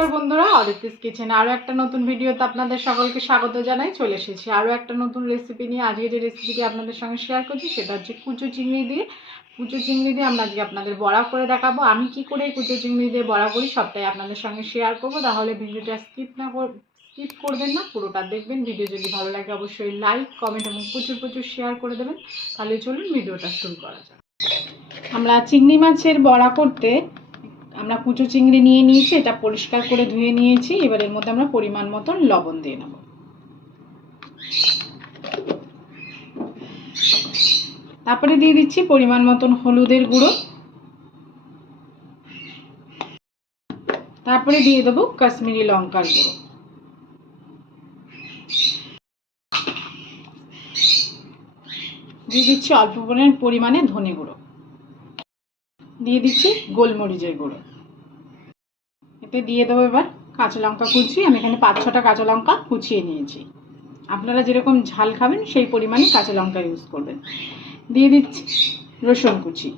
নমস্কার বন্ধুরা, অরিত্রিস কিচেনে আরও একটা নতুন ভিডিওতে আপনাদের সকলকে স্বাগত জানাই। চলে এসেছি আরও একটা নতুন রেসিপি নিয়ে। আজকে যে রেসিপিটি আপনাদের সঙ্গে শেয়ার করছি সেটা হচ্ছে কুচো চিংড়ি দিয়ে। কুচো চিংড়ি দিয়ে আমরা আজকে আপনাদের বড়া করে দেখাবো। আমি কি করে কুচো চিংড়ি দিয়ে বড়া করি সবটাই আপনাদের সঙ্গে শেয়ার করবো। তাহলে ভিডিওটা স্কিপ করবেন না, পুরোটা দেখবেন। ভিডিও যদি ভালো লাগে অবশ্যই লাইক, কমেন্ট এবং প্রচুর শেয়ার করে দেবেন। তাহলে চলুন ভিডিওটা শুরু করা যাক। আমরা চিংড়ি মাছের বড়া করতে আমরা কুচো চিংড়ি নিয়ে নিয়েছি, এটা পরিষ্কার করে ধুয়ে নিয়েছি। এবার এর মধ্যে আমরা পরিমাণ মতন লবণ দিয়ে নেব। তারপরে দিয়ে দিচ্ছি পরিমাণ মতন হলুদের গুঁড়ো। তারপরে দিয়ে দেবো কাশ্মীরি লঙ্কার গুঁড়ো। দিয়ে দিচ্ছি অল্প পরিমাণে ধনে গুঁড়ো। দিয়ে দিচ্ছি গোলমরিচের গুঁড়ো। এতে দিয়ে দেবো এবার কাঁচা লঙ্কা কুচি। আমি এখানে 5-6টা কাঁচা লঙ্কা কুচিয়ে নিয়েছি। আপনারা যেরকম ঝাল খাবেন সেই পরিমাণে কাঁচা লঙ্কা ইউজ করবেন। দিয়ে দিচ্ছি রসুন কুচি।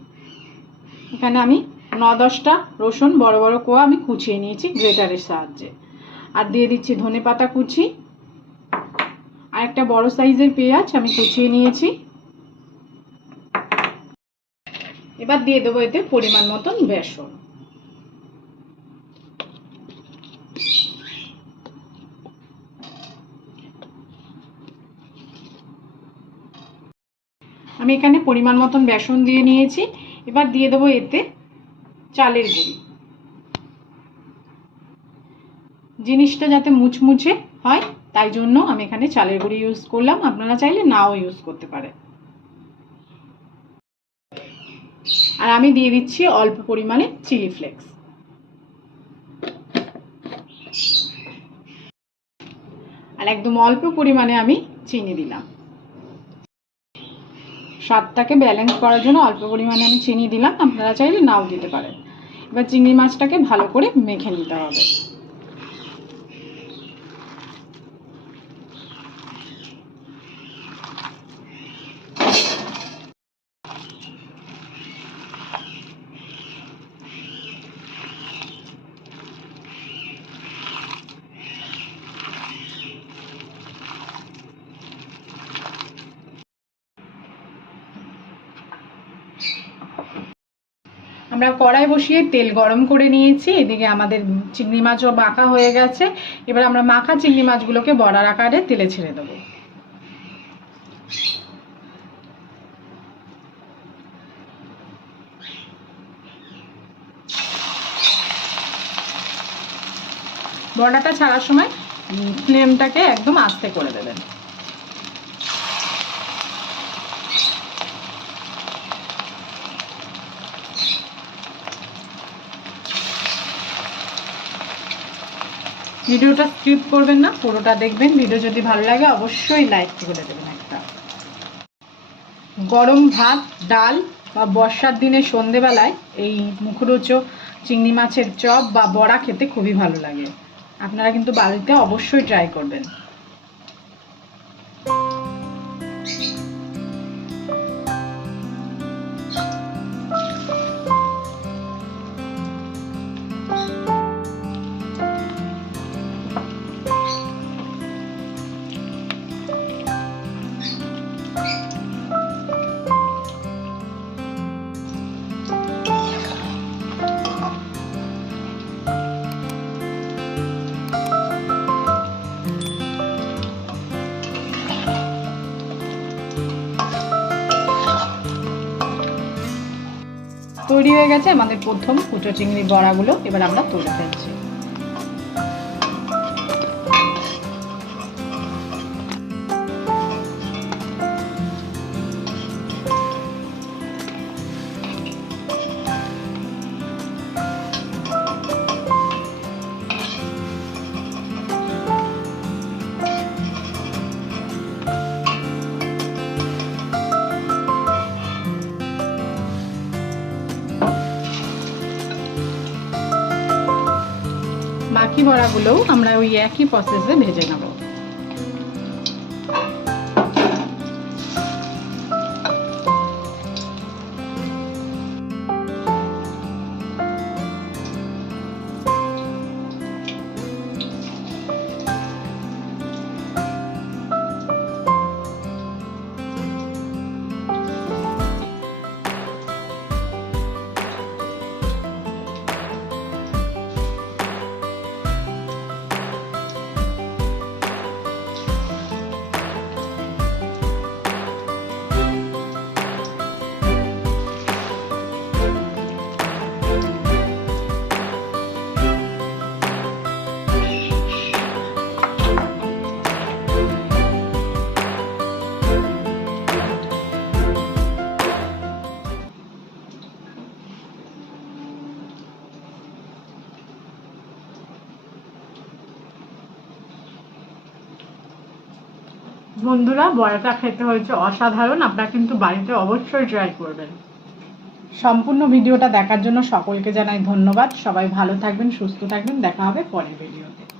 এখানে আমি 9-10টা রসুন বড় বড় কোয়া আমি কুচিয়ে নিয়েছি গ্রেটারের সাহায্যে। আর দিয়ে দিচ্ছি ধনেপাতা কুচি। আর একটা বড় সাইজের পেঁয়াজ আমি কুচিয়ে নিয়েছি। এবার দিয়ে দেবো এতে পরিমাণ মতন বেসন। আমি এখানে পরিমাণ মতন বেসন দিয়ে নিয়েছি। এবার দিয়ে দেবো এতে চালের গুঁড়ি। জিনিসটা যাতে মুচমুচে হয় তাই জন্য আমি এখানে চালের গুঁড়ি ইউজ করলাম। আপনারা চাইলে নাও ইউজ করতে পারেন। আর আমি দিয়ে দিচ্ছি অল্প পরিমাণে চিলি ফ্লেক্স। আর একদম অল্প পরিমাণে আমি চিনি দিলাম। স্বাদটাকে ব্যালেন্স করার জন্য অল্প পরিমাণে আমি চিনি দিলাম। আপনারা চাইলে নাও দিতে পারেন। এবার চিংড়ি মাছটাকে ভালো করে মেখে নিতে হবে। আমরা কড়াই বসিয়ে তেল গরম করে নিয়েছি। এদিকে আমাদের চিংড়ি মাছও মাখা হয়ে গেছে। এবার আমরা মাখা চিংড়ি মাছগুলোকে বড়ার আকারে তেলে ছেড়ে দেবো। বড়াটা ছাড়ার সময় ফ্লেমটাকে একদম আস্তে করে দেবেন। ভিডিওটা স্কিপ করবেন না, পুরোটা দেখবেন। ভিডিও যদি ভালো লাগে অবশ্যই লাইক করে দেবেন একটা। গরম ভাত, ডাল বা বর্ষার দিনে সন্ধেবেলায় এই মুখরোচক চিংড়ি মাছের চপ বা বড়া খেতে খুবই ভালো লাগে। আপনারা কিন্তু বাড়িতে অবশ্যই ট্রাই করবেন। তৈরি হয়ে গেছে আমাদের প্রথম কুচো চিংড়ি বড়াগুলো। এবার আমরা তুলে ফেলছি। বাকি বড়াগুলোও আমরা ওই একই প্রসেসে ভেজে নেব। বন্ধুরা, বড়াটা খেতে হয়েছে অসাধারণ। আপনারা কিন্তু বাড়িতে অবশ্যই ট্রাই করবেন। সম্পূর্ণ ভিডিওটা দেখার জন্য সকলকে জানাই ধন্যবাদ। সবাই ভালো থাকবেন, সুস্থ থাকবেন। দেখা হবে পরের ভিডিওতে।